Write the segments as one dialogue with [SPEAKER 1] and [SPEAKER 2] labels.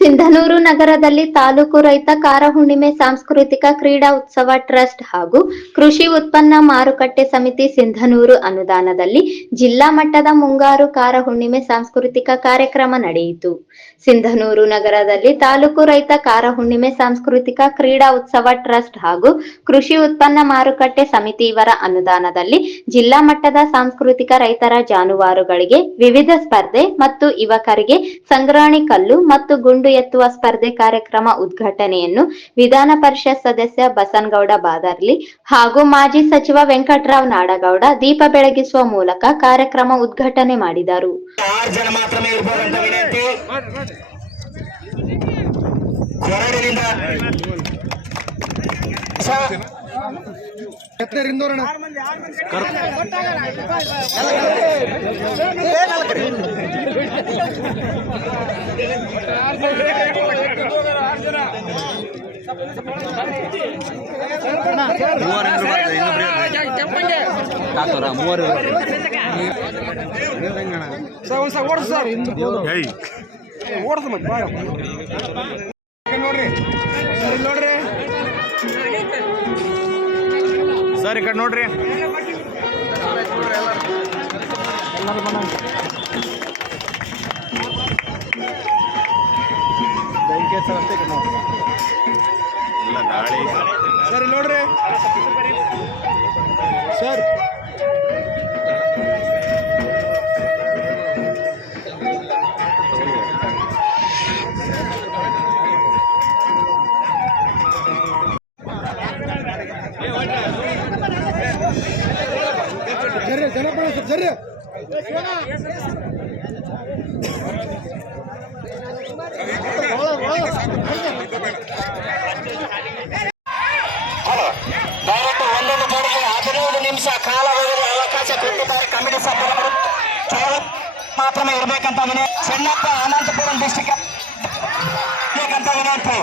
[SPEAKER 1] ಸಿಂಧನೂರು ನಗರದಲ್ಲಿ ತಾಲೂಕು ರೈತ ಕಾರ ಹುಣ್ಣಿಮೆ ಸಾಂಸ್ಕೃತಿಕ ಕ್ರೀಡಾ ಉತ್ಸವ ಟ್ರಸ್ಟ್ ಹಾಗೂ ಕೃಷಿ ಉತ್ಪನ್ನ ಮಾರುಕಟ್ಟೆ ಸಮಿತಿ ಸಿಂಧನೂರು ಅನುದಾನದಲ್ಲಿ ಜಿಲ್ಲಾ ಮಟ್ಟದ ಮುಂಗಾರು ಕಾರ ಹುಣ್ಣಿಮೆ ಸಾಂಸ್ಕೃತಿಕ ಕಾರ್ಯಕ್ರಮ ನಡೆಯಿತು. ಸಿಂಧನೂರು ನಗರದಲ್ಲಿ ತಾಲೂಕು ರೈತ ಕಾರ ಹುಣ್ಣಿಮೆ ಸಾಂಸ್ಕೃತಿಕ ಕ್ರೀಡಾ ಉತ್ಸವ ಟ್ರಸ್ಟ್ ಹಾಗೂ ಕೃಷಿ ಉತ್ಪನ್ನ ಮಾರುಕಟ್ಟೆ ಸಮಿತಿ ಇವರ ಅನುದಾನದಲ್ಲಿ ಜಿಲ್ಲಾ ಮಟ್ಟದ ಸಾಂಸ್ಕೃತಿಕ ರೈತರ ಜಾನುವಾರುಗಳಿಗೆ ವಿವಿಧ ಸ್ಪರ್ಧೆ ಮತ್ತು ಯುವಕರಿಗೆ ಸಂಗ್ರಹಣೆ ಕಲ್ಲು ಮತ್ತು ಗುಂಡು ಎತ್ತುವ ಸ್ಪರ್ಧೆ ಕಾರ್ಯಕ್ರಮ ಉದ್ಘಾಟನೆಯನ್ನು ವಿಧಾನ ಪರಿಷತ್ ಸದಸ್ಯ ಬಸನ್ಗೌಡ ಬಾದರ್ಲಿ ಹಾಗೂ ಮಾಜಿ ಸಚಿವ ವೆಂಕಟರಾವ್ ನಾಡಗೌಡ ದೀಪ ಬೆಳಗಿಸುವ ಮೂಲಕ ಕಾರ್ಯಕ್ರಮ ಉದ್ಘಾಟನೆ ಮಾಡಿದರು.
[SPEAKER 2] ಆರು ಜನ ಮಾತ್ರನೇ ಇರ್ಬೋದಂತ ವಿನಂತಿ ಕೊರಡಿನಿಂದ ಸ-
[SPEAKER 3] ನೋಡ್ರಿ.
[SPEAKER 4] ಸರ್ ಈ ಕಡೆ ನೋಡ್ರಿ. ಇಲ್ಲ ಗಾಳಿ
[SPEAKER 3] ಸರಿ ನೋಡ್ರಿ. ಸರ್ ಜನ ಸ್ವಲ್ಪ ಜರ್ರಿ.
[SPEAKER 2] ಹಲೋ ಒಂದೊಂದು ಬೋರ್ಡ್ಗೆ ಹದಿನೈದು ನಿಮಿಷ ಕಾಲ ಹೋಗಲು ಅವಕಾಶ ಕೊಟ್ಟಿದ್ದಾರೆ ಕಮಿಟಿ ಕೇವಲ ಮಾತ್ರನೇ ಇರಬೇಕಂತ ವಿನಂತಿ ಚೆನ್ನಪ್ಪ ಅನಂತಪುರಂ ಡಿಸ್ಟಿಕ್ ಬೇಕಂತ ವಿನಂತಿ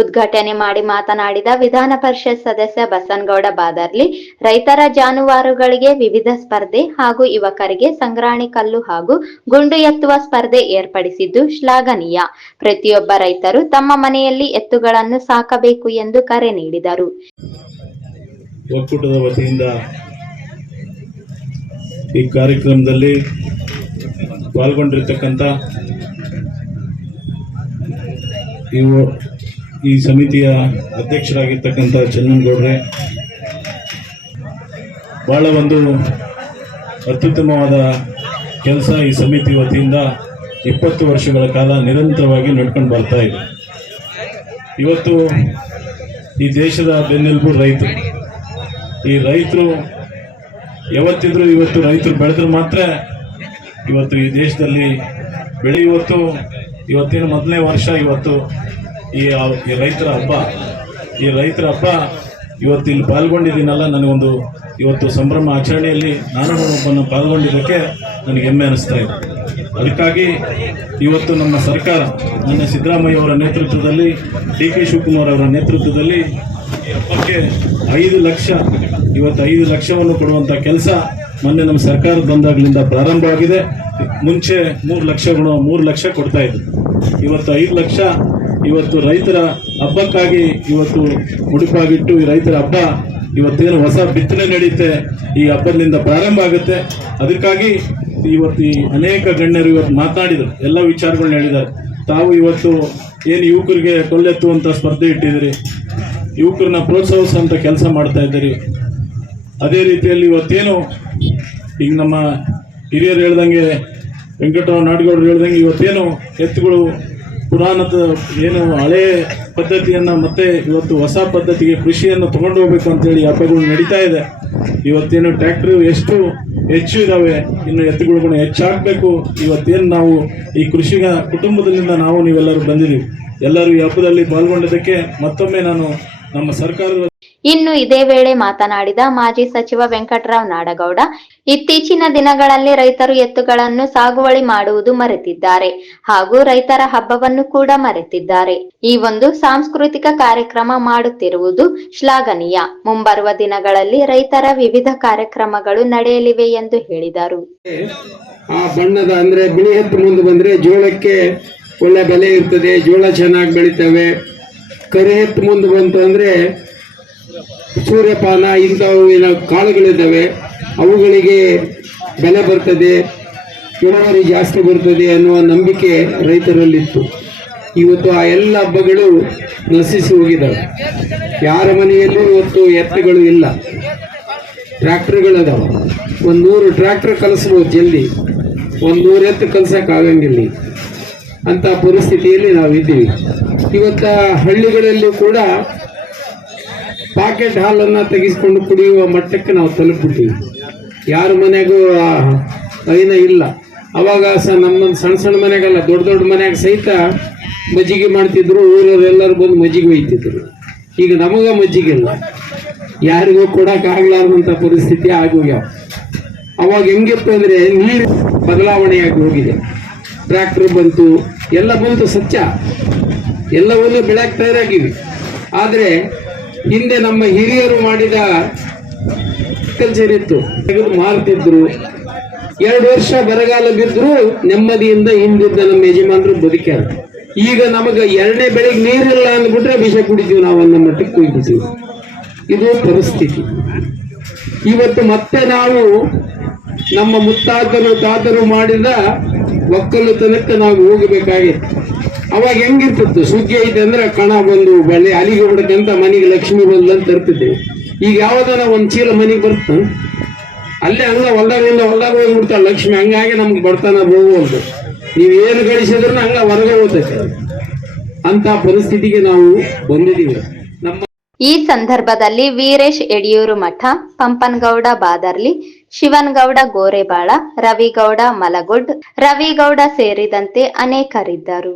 [SPEAKER 1] ಉದ್ಘಾಟನೆ ಮಾಡಿ ಮಾತನಾಡಿದ ವಿಧಾನ ಪರಿಷತ್ ಸದಸ್ಯ ಬಸನಗೌಡ ಬಾದರ್ಲಿ, ರೈತರ ಜಾನುವಾರುಗಳಿಗೆ ವಿವಿಧ ಸ್ಪರ್ಧೆ ಹಾಗೂ ಯುವಕರಿಗೆ ಸಂಗ್ರಾಣಿ ಕಲ್ಲು ಹಾಗೂ ಗುಂಡು ಎತ್ತುವ ಸ್ಪರ್ಧೆ ಏರ್ಪಡಿಸಿದ್ದು ಶ್ಲಾಘನೀಯ. ಪ್ರತಿಯೊಬ್ಬ ರೈತರು ತಮ್ಮ ಮನೆಯಲ್ಲಿ ಎತ್ತುಗಳನ್ನು ಸಾಕಬೇಕು ಎಂದು ಕರೆ ನೀಡಿದರು.
[SPEAKER 5] ಈ ಕಾರ್ಯಕ್ರಮದಲ್ಲಿ ಪಾಲ್ಗೊಂಡಿರ್ತಕ್ಕಂಥ ಇವು ಈ ಸಮಿತಿಯ ಅಧ್ಯಕ್ಷರಾಗಿರ್ತಕ್ಕಂಥ ಚನ್ನನಗೌಡ್ರೆ ಭಾಳ ಒಂದು ಅತ್ಯುತ್ತಮವಾದ ಕೆಲಸ ಈ ಸಮಿತಿ ವತಿಯಿಂದ ಇಪ್ಪತ್ತು ವರ್ಷಗಳ ಕಾಲ ನಿರಂತರವಾಗಿ ನಡ್ಕೊಂಡು ಬರ್ತಾ ಇದೆ. ಇವತ್ತು ಈ ದೇಶದ ಬೆನ್ನೆಲುಬು ರೈತರು. ಈ ರೈತರು ಯಾವತ್ತಿದ್ರು ಇವತ್ತು ರೈತರು ಬೆಳೆದ್ರೆ ಮಾತ್ರ ಇವತ್ತು ಈ ದೇಶದಲ್ಲಿ ಬೆಳೆ ಇವತ್ತು ಇವತ್ತಿನ ಮೊದಲನೇ ವರ್ಷ ಇವತ್ತು ಈ ಈ ರೈತರ ಹಬ್ಬ, ಈ ರೈತರ ಹಬ್ಬ, ಇವತ್ತು ಇಲ್ಲಿ ಪಾಲ್ಗೊಂಡಿದ್ದೀನಲ್ಲ, ನನಗೊಂದು ಇವತ್ತು ಸಂಭ್ರಮ ಆಚರಣೆಯಲ್ಲಿ ನಾನು ಒಬ್ಬನ ಪಾಲ್ಗೊಂಡಿದ್ದಕ್ಕೆ ನನಗೆ ಹೆಮ್ಮೆ ಅನಿಸ್ತಾ ಇದೆ. ಅದಕ್ಕಾಗಿ ಇವತ್ತು ನಮ್ಮ ಸರ್ಕಾರ, ನನ್ನ ಸಿದ್ದರಾಮಯ್ಯ ಅವರ ನೇತೃತ್ವದಲ್ಲಿ, ಡಿ ಕೆ ಶಿವಕುಮಾರ್ ಅವರ ನೇತೃತ್ವದಲ್ಲಿ ಈ ಹಬ್ಬಕ್ಕೆ ಐದು ಲಕ್ಷ, ಇವತ್ತು ಐದು ಲಕ್ಷವನ್ನು ಕೊಡುವಂಥ ಕೆಲಸ ಮೊನ್ನೆ ನಮ್ಮ ಸರ್ಕಾರ ಬಂದಾಗಲಿಂದ ಪ್ರಾರಂಭವಾಗಿದೆ ಮುಂಚೆ ಮೂರು ಲಕ್ಷಗಳು ಮೂರು ಲಕ್ಷ ಕೊಡ್ತಾ ಇದ್ರು. ಇವತ್ತು ಐದು ಲಕ್ಷ ಇವತ್ತು ರೈತರ ಹಬ್ಬಕ್ಕಾಗಿ ಇವತ್ತು ಉಡುಪಾಗಿಟ್ಟು ಈ ರೈತರ ಹಬ್ಬ ಇವತ್ತೇನು ಹೊಸ ಬಿತ್ತನೆ ನಡೆಯುತ್ತೆ ಈ ಹಬ್ಬದಿಂದ ಪ್ರಾರಂಭ ಆಗುತ್ತೆ. ಅದಕ್ಕಾಗಿ ಇವತ್ತು ಈ ಅನೇಕ ಗಣ್ಯರು ಇವತ್ತು ಮಾತನಾಡಿದರು, ಎಲ್ಲ ವಿಚಾರಗಳನ್ನ ಹೇಳಿದ್ದಾರೆ. ತಾವು ಇವತ್ತು ಏನು ಯುವಕರಿಗೆ ಕೊಲ್ಲೆತ್ತುವಂಥ ಸ್ಪರ್ಧೆ ಇಟ್ಟಿದ್ದೀರಿ, ಯುವಕರನ್ನ ಪ್ರೋತ್ಸಾಹಿಸುವಂಥ ಕೆಲಸ ಮಾಡ್ತಾ ಇದ್ದೀರಿ. ಅದೇ ರೀತಿಯಲ್ಲಿ ಇವತ್ತೇನು, ಈಗ ನಮ್ಮ ಹಿರಿಯರು ಹೇಳ್ದಂಗೆ, ವೆಂಕಟರಾವ್ ನಾಡಗೌಡರು ಹೇಳ್ದಂಗೆ ಇವತ್ತೇನು ಎತ್ತುಗಳು ಪುರಾಣದ ಏನು ಹಳೆ ಪದ್ಧತಿಯನ್ನು ಮತ್ತೆ ಇವತ್ತು ಹೊಸ ಪದ್ಧತಿಗೆ ಕೃಷಿಯನ್ನು ತಗೊಂಡು ಹೋಗ್ಬೇಕು ಅಂತೇಳಿ ಹಬ್ಬಗಳು ನಡೀತಾ ಇದೆ. ಇವತ್ತೇನು ಟ್ರ್ಯಾಕ್ಟರ್ ಎಷ್ಟು ಹೆಚ್ಚು ಇದ್ದಾವೆ ಇನ್ನು ಎತ್ತುಗಳು ಹೆಚ್ಚಾಗಬೇಕು. ಇವತ್ತೇನು ನಾವು ಈ ಕೃಷಿಗ ಕುಟುಂಬದಲ್ಲಿಂದ ನಾವು ನೀವೆಲ್ಲರೂ ಬಂದಿದ್ದೀವಿ. ಎಲ್ಲರೂ ಈ ಹಬ್ಬದಲ್ಲಿ ಪಾಲ್ಗೊಂಡಿದ್ದಕ್ಕೆ ಮತ್ತೊಮ್ಮೆ ನಾನು ನಮ್ಮ ಸರ್ಕಾರದ
[SPEAKER 1] ಇನ್ನು ಇದೇ ವೇಳೆ ಮಾತನಾಡಿದ ಮಾಜಿ ಸಚಿವ ವೆಂಕಟರಾವ್ ನಾಡಗೌಡ, ಇತ್ತೀಚಿನ ದಿನಗಳಲ್ಲಿ ರೈತರು ಎತ್ತುಗಳನ್ನು ಸಾಗುವಳಿ ಮಾಡುವುದು ಮರೆತಿದ್ದಾರೆ ಹಾಗೂ ರೈತರ ಹಬ್ಬವನ್ನು ಕೂಡ ಮರೆತಿದ್ದಾರೆ. ಈ ಒಂದು ಸಾಂಸ್ಕೃತಿಕ ಕಾರ್ಯಕ್ರಮ ಮಾಡುತ್ತಿರುವುದು ಶ್ಲಾಘನೀಯ. ಮುಂಬರುವ ದಿನಗಳಲ್ಲಿ ರೈತರ ವಿವಿಧ ಕಾರ್ಯಕ್ರಮಗಳು ನಡೆಯಲಿವೆ ಎಂದು ಹೇಳಿದರು.
[SPEAKER 6] ಆ ಬಣ್ಣದ ಅಂದ್ರೆ ಬಿಳಿ ಮುಂದೆ ಬಂದ್ರೆ ಜೋಳಕ್ಕೆ ಒಳ್ಳೆ ಬೆಲೆ ಇರ್ತದೆ, ಜೋಳ ಚೆನ್ನಾಗಿ ಬೆಳಿತವೆ. ಕರಿ ಎತ್ತು ಮುಂದೆ ಬಂತು ಅಂದ್ರೆ ಸೂರ್ಯಪಾನ ಇಂಥವಿನ ಕಾಳುಗಳಿದ್ದಾವೆ. ಅವುಗಳಿಗೆ ಬೆಲೆ ಬರ್ತದೆ, ಇಳುವರಿ ಜಾಸ್ತಿ ಬರ್ತದೆ ಅನ್ನುವ ನಂಬಿಕೆ ರೈತರಲ್ಲಿತ್ತು. ಇವತ್ತು ಆ ಎಲ್ಲ ಹಬ್ಬಗಳು ನಶಿಸಿ ಹೋಗಿದ್ದಾವೆ. ಯಾರ ಮನೆಯಲ್ಲೂ ಇವತ್ತು ಎತ್ತುಗಳು ಇಲ್ಲ. ಟ್ರ್ಯಾಕ್ಟರ್ಗಳದಾವ. ಒಂದು ನೂರು ಟ್ರ್ಯಾಕ್ಟರ್ ಕಲಿಸ್ಬೋದು ಜಲ್ದಿ. ಒಂದು ನೂರು ಎತ್ತು ಕಲಿಸೋಕ್ಕಾಗಂಗಿಲ್ಲ ಅಂತ ಪರಿಸ್ಥಿತಿಯಲ್ಲಿ ನಾವಿದ್ದೀವಿ. ಇವತ್ತ ಹಳ್ಳಿಗಳಲ್ಲಿ ಕೂಡ ಪಾಕೆಟ್ ಹಾಲನ್ನು ತೆಗೆಸ್ಕೊಂಡು ಕುಡಿಯುವ ಮಟ್ಟಕ್ಕೆ ನಾವು ತಲುಪಿಬಿಟ್ಟಿವಿ. ಯಾರ ಮನೆಗೂ ಐನ ಇಲ್ಲ. ಅವಾಗ ಸಹ ನಮ್ಮ ಸಣ್ಣ ಸಣ್ಣ ಮನೆಗೆಲ್ಲ, ದೊಡ್ಡ ದೊಡ್ಡ ಮನೆಯಾಗ ಸಹಿತ ಮಜ್ಜಿಗೆ ಮಾಡ್ತಿದ್ರು, ಊರವರೆಲ್ಲರೂ ಬಂದು ಮಜ್ಜಿಗೆ ಒಯ್ತಿದ್ರು. ಈಗ ನಮಗ ಮಜ್ಜಿಗೆ ಇಲ್ಲ. ಯಾರಿಗೂ ಕೊಡಕ್ಕಾಗ್ಲಾರ್ದಂಥ ಪರಿಸ್ಥಿತಿ ಆಗೋಗ್ಯಾವ. ಅವಾಗ ಹೆಂಗಿತ್ತು ಅಂದರೆ ನೀರು ಬದಲಾವಣೆಯಾಗಿ ಹೋಗಿದೆ. ಟ್ರ್ಯಾಕ್ಟರ್ ಬಂತು, ಎಲ್ಲ ಬಂತು ಸತ್ಯ. ಎಲ್ಲವನ್ನೂ ಬೆಳಕ್ ತಯಾರಾಗಿವೆ. ಆದರೆ ಹಿಂದೆ ನಮ್ಮ ಹಿರಿಯರು ಮಾಡಿದ ಕಲ್ಚರ್ ಇತ್ತು ಮಾರ್ತಿದ್ರು. ಎರಡು ವರ್ಷ ಬರಗಾಲ ಬಿದ್ದರೂ ನೆಮ್ಮದಿಯಿಂದ ಹಿಂದಿದ್ದ ನಮ್ಮ ಯಜಮಾನರು ಬದುಕ್ಯಾರ. ಈಗ ನಮಗೆ ಎರಡನೇ ಬೆಳಿಗ್ಗೆ ನೀರಿಲ್ಲ ಅಂದ್ಬಿಟ್ರೆ ವಿಷ ಕುಡಿತೀವಿ ನಾವು ಅನ್ನೋ ಮಟ್ಟಕ್ಕೆ ಕುಯ್ಬಿಡ್ತೀವಿ ಇದು ಪರಿಸ್ಥಿತಿ. ಇವತ್ತು ಮತ್ತೆ ನಾವು ನಮ್ಮ ಮುತ್ತಾತರು ತಾತರು ಮಾಡಿದ ಒಕ್ಕಲುತನಕ್ಕೆ ನಾವು ಹೋಗಬೇಕಾಗಿತ್ತು. ಅವಾಗ ಹೆಂಗಿರ್ತಿತ್ತು? ಸುಗ್ಗಿ ಐತೆ ಅಂದ್ರೆ ಕಣ ಬಂದು ಬಳ್ಳಿ ಅಲಿಗೆ ಬಿಡಕ್ಕಂತ ಮನೆಗೆ ಲಕ್ಷ್ಮಿ ಬಂದ್ಲು ಅಂತ ತರ್ತಿದ್ದೇವೆ ಈಗ ಯಾವ್ದಾನ ಒಂದ್ ಚೀಲ ಮನೆಗೆ ಬರ್ತ, ಅಲ್ಲೇ ಹಂಗ ಹೊಲ್ದಾಗ ಹೋಗ್ಬಿಡ್ತಾಳೆ ಲಕ್ಷ್ಮಿ, ಹಂಗಾಗಿ ನಮ್ಗೆ ಬರ್ತಾನೆ ಹೋಗುವಲ್ದು ನೀವು ಏನು ಗಳಿಸಿದ್ರು ಹಂಗ ಹೊರಗೆ ಹೋಗ್ತೈತೆ. ಅಂತ ಪರಿಸ್ಥಿತಿಗೆ ನಾವು ಬಂದಿದ್ದೀವಿ. ನಮ್ಮ
[SPEAKER 1] ಈ ಸಂದರ್ಭದಲ್ಲಿ ವೀರೇಶ್ ಯಡಿಯೂರು ಮಠ, ಪಂಪನಗೌಡ ಬಾದರ್ಲಿ, ಶಿವನ್ಗೌಡ ಗೋರೆಬಾಳ, ರವಿಗೌಡ ಮಲಗುಡ್, ರವಿಗೌಡ ಸೇರಿದಂತೆ ಅನೇಕರಿದ್ದರು.